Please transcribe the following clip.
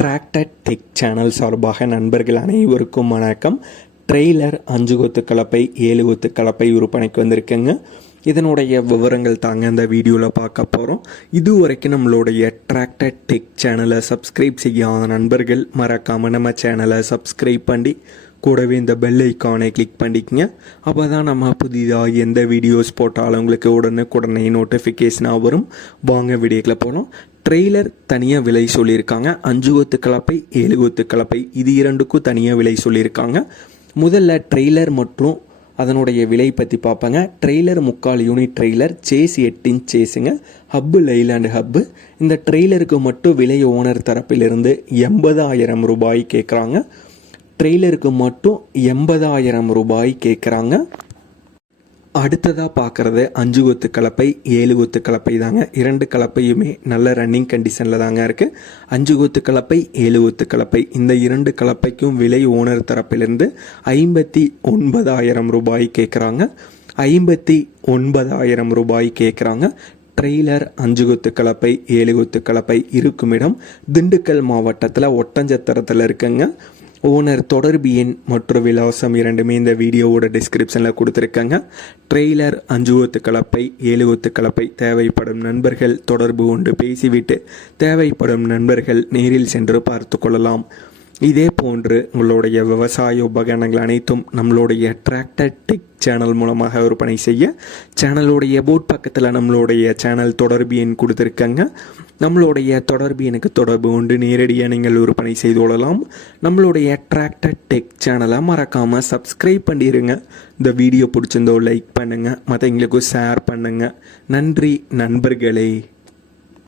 Tractor tech channel சார்பாக நண்பர்கள் அனைவருக்கும் வணக்கம். ட்ரெய்லர் 5 கொத்து கலப்பை 7 கொத்து கலப்பை விற்பனைக்கு வந்திருக்குங்க. இதனுடைய விவரங்கள் தாங்க இந்த வீடியோவில் பார்க்க போகிறோம். இதுவரைக்கும் நம்மளுடைய டிராக்டர் டெக் சேனலை சப்ஸ்கிரைப் செய்யாத நண்பர்கள் மறக்காமல் நம்ம சேனலை சப்ஸ்கிரைப் பண்ணி கூடவே இந்த பெல் ஐக்கானை கிளிக் பண்ணிக்கங்க. அப்போ தான் நம்ம புதிதாக எந்த வீடியோஸ் போட்டாலும் உங்களுக்கு உடனே நோட்டிஃபிகேஷனாக வரும். வாங்க வீடியோக்குள்ள போகலாம். ட்ரெய்லர் தனியாக விலை சொல்லியிருக்காங்க. 5 கொத்து கலப்பை 7 கொத்து கலப்பை இது இரண்டுக்கும் தனியாக விலை சொல்லியிருக்காங்க. முதல்ல ட்ரெய்லர் மற்றும் அதனுடைய விலை பற்றி பார்ப்பாங்க. Trailer 3/4 unit trailer, chassis 8 inch சேஸுங்க, ஹப்பு லைலாண்டு ஹப்பு. இந்த ட்ரெய்லருக்கு மட்டும் விலை ஓனர் தரப்பிலிருந்து 80,000 ரூபாய் கேட்குறாங்க. ட்ரெய்லருக்கு மட்டும் 80,000 ரூபாய் கேட்குறாங்க. அடுத்ததாக பார்க்குறது 5 கொத்து கலப்பை 7 கொத்து கலப்பை தாங்க. இரண்டு கலப்பையுமே நல்ல ரன்னிங் கண்டிஷனில் தாங்க இருக்குது. 5 கொத்து கலப்பை 7 கொத்து கலப்பை இந்த இரண்டு கலப்பைக்கும் விலை ஓனர் தரப்பிலிருந்து 59,000 ரூபாய் கேட்குறாங்க. 59,000 ரூபாய் கேட்குறாங்க. ட்ரெய்லர் 5 கொத்து கலப்பை 7 கொத்து கலப்பை இருக்கும் இடம் திண்டுக்கல் மாவட்டத்தில் ஒட்டஞ்சத்திரத்தில் இருக்குங்க. ஓனர் தொடர்பு எண் மற்றும் விலாசம் இரண்டுமே இந்த வீடியோவோட டிஸ்கிரிப்ஷனில் கொடுத்துருக்காங்க. ட்ரெய்லர் 5 கொத்து கலப்பை 7 கொத்து கலப்பை தேவைப்படும் நண்பர்கள் தொடர்பு கொண்டு பேசிவிட்டு தேவைப்படும் நண்பர்கள் நேரில் சென்று பார்த்து கொள்ளலாம். இதே போன்று உங்களுடைய விவசாய உபகரணங்கள் அனைத்தும் நம்மளுடைய டிராக்டர் டெக் சேனல் மூலமாக விற்பனை செய்ய சேனலுடைய போட் பக்கத்தில் நம்மளுடைய சேனல் தொடர்பு எண் கொடுத்துருக்காங்க. நம்மளுடைய தொடர்பு எனக்கு தொடர்பு கொண்டு நேரடியாக நீங்கள் விற்பனை செய்து கொள்ளலாம். நம்மளுடைய டிராக்டர் டெக் சேனலை மறக்காமல் சப்ஸ்கிரைப் பண்ணிடுங்க. இந்த வீடியோ பிடிச்சிருந்தோ லைக் பண்ணுங்கள், மற்றவங்களுக்கும் ஷேர் பண்ணுங்கள். நன்றி நண்பர்களே.